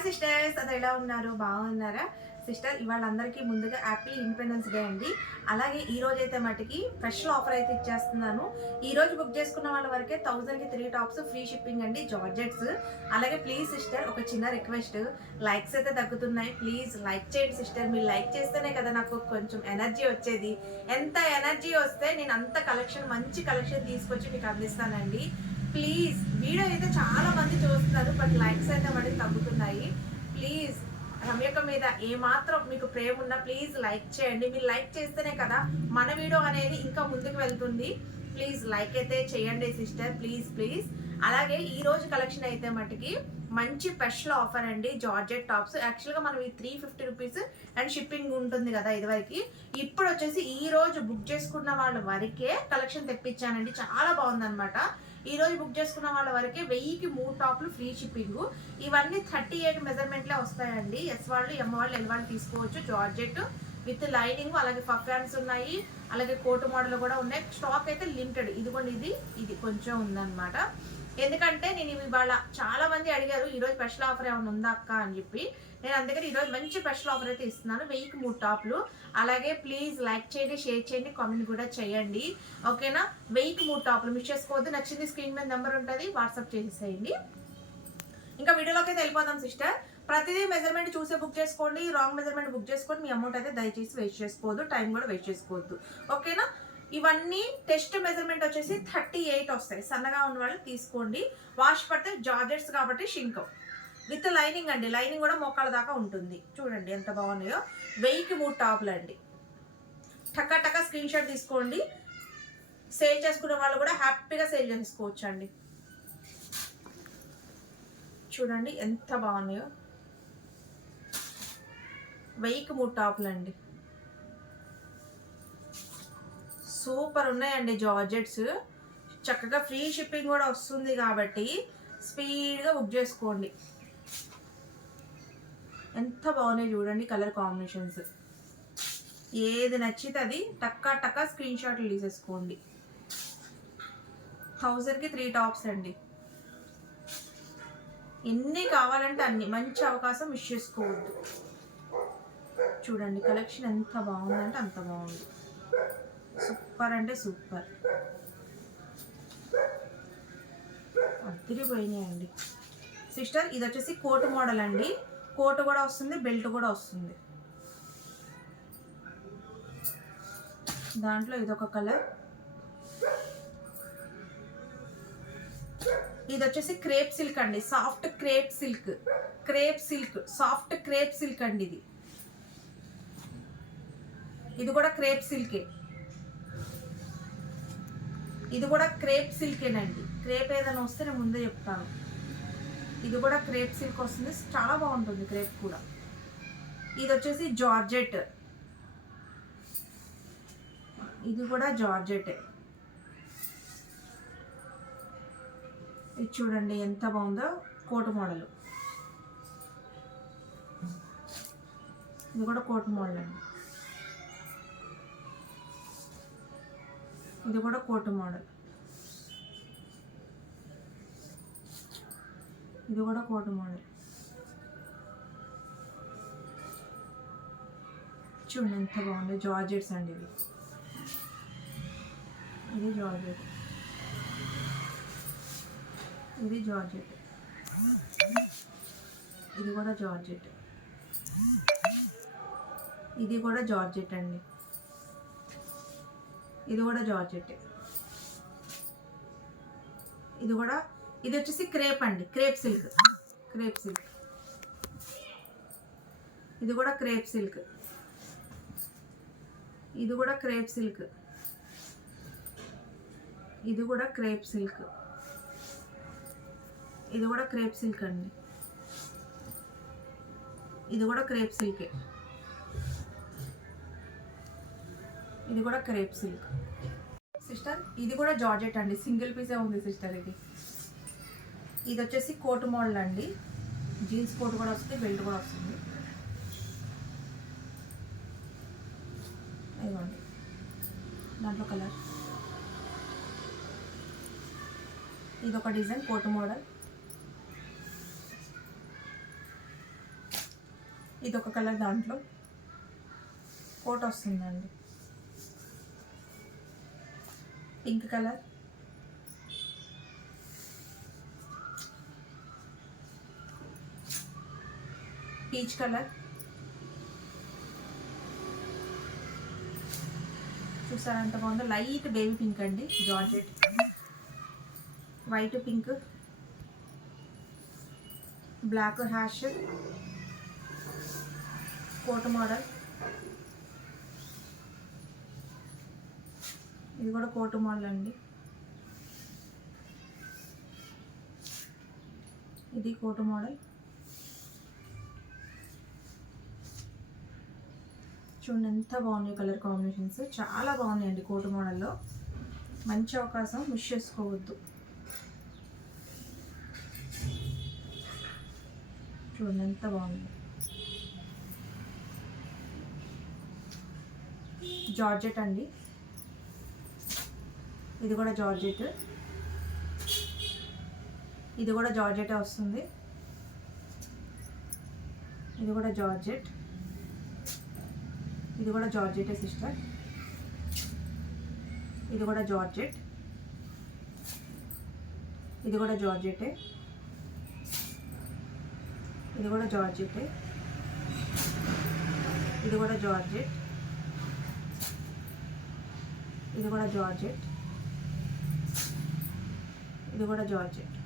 Hi sisters అది ఎలా ఉన్నారు? బాగున్నారా? సిస్టర్ ఇవాళ అందరికీ ముందుగా హ్యాపీ ఇండిపెండెన్స్ డే అండి. అలాగే ఈ రోజు అయితే మటుకి ఫ్రెష్ ఆఫర్ అయితే ఇచ్చేస్తున్నాను. ఈ రోజు బుక్ చేసుకున్న వాళ్ళ వరకే థౌజండ్కి త్రీ టాప్స్ ఫ్రీ షిప్పింగ్ అండి జార్జెట్స్. అలాగే ప్లీజ్ సిస్టర్ ఒక చిన్న రిక్వెస్ట్. లైక్స్ అయితే తగ్గుతున్నాయి. ప్లీజ్ లైక్ చేయండి సిస్టర్. మీరు లైక్ చేస్తేనే కదా నాకు కొంచెం ఎనర్జీ వచ్చేది. ఎంత ఎనర్జీ వస్తే నేను అంత కలెక్షన్ మంచి కలెక్షన్ తీసుకొచ్చి మీకు అందిస్తానండి. ప్లీజ్ వీడియో అయితే చాలా మంది చూస్తున్నారు బట్ లైక్స్ అయితే మళ్ళీ తగ్గుతున్నాయి. ప్లీజ్ రమ్యక మీద ఏమాత్రం మీకు ప్రేమ ఉన్నా ప్లీజ్ లైక్ చేయండి. మీరు లైక్ చేస్తేనే కదా మన వీడియో అనేది ఇంకా ముందుకు వెళ్తుంది. ప్లీజ్ లైక్ అయితే చేయండి సిస్టర్ ప్లీజ్ ప్లీజ్ అలాగే ఈ రోజు కలెక్షన్ అయితే మటుకి మంచి స్పెషల్ ఆఫర్ అండి. జార్జెట్ టాప్స్ యాక్చువల్గా మనం ఈ three fifty rupees and shipping ఉంటుంది కదా ఇదివరకు. ఇప్పుడు వచ్చేసి ఈ రోజు బుక్ చేసుకున్న వాళ్ళ వరకే కలెక్షన్ తెప్పించానండి. చాలా బాగుందన్నమాట. ఈ రోజు బుక్ చేసుకున్న వాళ్ళ వరకే వెయ్యికి మూడు టాప్లు ఫ్రీ షిప్పింగ్. ఇవన్నీ థర్టీ ఎయిట్ మెజర్మెంట్లే వస్తాయండి. ఎస్ వాళ్ళు ఎం వాళ్ళు ఎల్ వాళ్ళు తీసుకోవచ్చు. జార్జెట్ విత్ లైనింగ్ అలాగే పఫ్ హ్యాండ్స్ ఉన్నాయి. అలాగే కోటు మోడల్ కూడా ఉన్నాయి. స్టాక్ అయితే లిమిటెడ్. ఇదిగోండి ఇది ఇది కొంచెం ఉందన్నమాట. ఎందుకంటే నేను ఇవాళ చాలా మంది అడిగారు ఈరోజు స్పెషల్ ఆఫర్ ఏమైనా ఉందా అక్క? అని చెప్పి. నేను అందుకని ఈరోజు మంచి స్పెషల్ ఆఫర్ అయితే ఇస్తున్నాను. వెయ్యికి మూడు టాప్లు అలాగే ప్లీజ్ లైక్ చేయండి షేర్ చేయండి కామెంట్ కూడా చేయండి. ఓకేనా వెయ్యికి మూడు టాప్లు మిస్ చేసుకోవద్దు. నచ్చింది స్క్రీన్ మీద నెంబర్ ఉంటుంది. వాట్సాప్ చేసేసేయండి. ఇంకా వీడియోలోకి అయితే వెళ్ళిపోదాం సిస్టర్ ప్రతిదీ మెజర్మెంట్ చూసే బుక్ చేసుకోండి. రాంగ్ మెజర్మెంట్ బుక్ చేసుకోండి మీ అమౌంట్ అయితే దయచేసి వేస్ట్ చేసుకోవద్దు. టైం కూడా వేస్ట్ చేసుకోవద్దు. ఓకేనా ఇవన్నీ టెస్ట్ మెజర్మెంట్ వచ్చేసి థర్టీ ఎయిట్ వస్తాయి. సన్నగా ఉన్న వాళ్ళు తీసుకోండి. వాష్ పడితే జార్జెట్స్ కాబట్టి షింకం. విత్ లైనింగ్ అండి. లైనింగ్ కూడా మోకాల దాకా ఉంటుంది. చూడండి ఎంత బాగున్నాయో. వెయ్యికి మూడు టాపులు అండి. టక్క టకా స్క్రీన్ షాట్ తీసుకోండి. సేల్ చేసుకునే వాళ్ళు కూడా హ్యాపీగా సేల్ చేసుకోవచ్చు అండి చూడండి ఎంత బాగున్నాయో. వెయ్యికి మూడు టాపులు అండి. సూపర్ ఉన్నాయండి జార్జెట్స్. చక్కగా ఫ్రీ షిప్పింగ్ కూడా వస్తుంది కాబట్టి స్పీడ్గా బుక్ చేసుకోండి. ఎంత బాగున్నాయి చూడండి కలర్ కాంబినేషన్స్. ఏది నచ్చితే అది టక్కా టక్కా స్క్రీన్ షాట్లు తీసేసుకోండి. థౌజండ్కి త్రీ టాప్స్ అండి. ఎన్ని కావాలంటే అన్ని మంచి అవకాశం మిస్ చేసుకోవద్దు. చూడండి కలెక్షన్ ఎంత బాగుందంటే అంత బాగుంది. సూపర్ అంటే సూపర్. అదిరిపోయినాయండి సిస్టర్ ఇది వచ్చేసి కోట్ మోడల్ అండి. కోట్ కూడా వస్తుంది బెల్ట్ కూడా వస్తుంది. దాంట్లో ఇదొక కలర్. ఇది వచ్చేసి క్రేప్ సిల్క్ అండి. Soft crepe silk. Crepe silk. Soft crepe silk అండి ఇది. ఇది కూడా క్రేప్ సిల్కే. ఇది కూడా క్రేప్ సిల్కేనండి క్రేప్ ఏదైనా వస్తే నేను ముందే చెప్తాను. ఇది కూడా క్రేప్ సిల్క్ వస్తుంది. చాలా బాగుంటుంది క్రేప్ కూడా. ఇది వచ్చేసి జార్జెట్. ఇది కూడా జార్జెటే. ఇది చూడండి ఎంత బాగుందో కోటు మోడల్. ఇది కూడా కోటు మోడల్ అండి ఇది కూడా కోటు మోడల్. ఇది కూడా కోటు మోడల్. చూడండి ఎంత బాగుంది. జార్జెట్స్ అండి ఇది ఇది జార్జెట్. ఇది జార్జెట్. ఇది కూడా జార్జెట్. ఇది కూడా జార్జెట్ అండి. ఇది కూడా జార్జెట్ ఇది కూడా ఇది వచ్చేసి క్రేప్ అండి క్రేప్ సిల్క్. Crepe silk. ఇది కూడా క్రేప్ సిల్క్. ఇది కూడా క్రేప్ సిల్క్. ఇది కూడా క్రేప్ సిల్క్. ఇది కూడా క్రేప్ సిల్క్ అండి. ఇది కూడా క్రేప్ సిల్కే. ఇది కూడా క్రేప్ సిల్క్. సిస్టర్ ఇది కూడా జార్జెట్ అండి. సింగిల్ పీసే ఉంది సిస్టర్ ఇది. ఇది వచ్చేసి కోట్ మోడల్ అండి. జీన్స్ కోట్ కూడా వస్తుంది బెల్ట్ కూడా వస్తుంది. ఇదిగోండి. దాంట్లో కలర్. ఇది ఒక డిజైన్ కోట్ మోడల్. ఇది ఒక కలర్ దాంట్లో. కోట్ వస్తుందండి. Pink colour. Peach colour. చూసారా ఎంత బాగుందో? లైట్ బేబీ పింక్ అండి georgette. White pink. Black ash coat model. ఇది కూడా కోటు మోడల్ అండి. ఇది కోటు మోడల్. చూడండి ఎంత బాగున్నాయి కలర్ కాంబినేషన్స్. చాలా బాగున్నాయండి కోటు మోడల్లో. మంచి అవకాశం మిస్ చేసుకోవద్దు. చూడండి ఎంత బాగుంది. జార్జెట్ అండి. ఇది కూడా జార్జెట్. ఇది కూడా జార్జెట్ వస్తుంది. ఇది కూడా జార్జెట్. ఇది కూడా జార్జెటే సిస్టర్. ఇది కూడా జార్జెట్. ఇది కూడా జార్జెటే. ఇది కూడా జార్జెటే. ఇది కూడా జార్జెట్. ఇది కూడా జార్జెట్. ఇది కూడా జార్జెట్